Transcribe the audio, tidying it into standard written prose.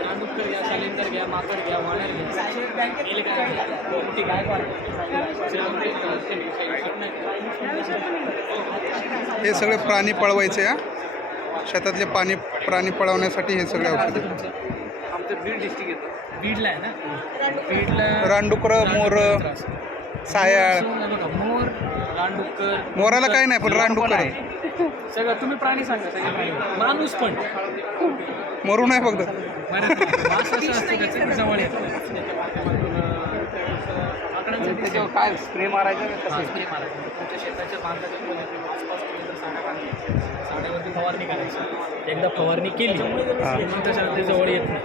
रानडुक्कर घ्या, शालिंदर घ्या, माकड घ्या, वानर हे सगळे प्राणी पळवायचे हा शेतातले प्राणी पळवण्यासाठी हे सगळे औषध. आमचं बीड डिस्ट्रिक्ट येतं. बीडला आहे ना. बीडला रानडुकर, मोर, सायाळ. मोर, रानडुक्कर. मोराला काही नाही, पण रानडुकर आहे. सगळं तुम्ही प्राणी सांगा. सगळे प्राणी. माणूस पण मरू नाही फक्त. जवळ येतो. त्याच्यावर काय स्प्रे मारायचा? स्प्रे मारायचा. तुमच्या शेताच्या बांधाच्या आसपास साड्यावरती फवारणी करायची. एकदा फवारणी केली त्याच्यानंतर जवळ येत नाही.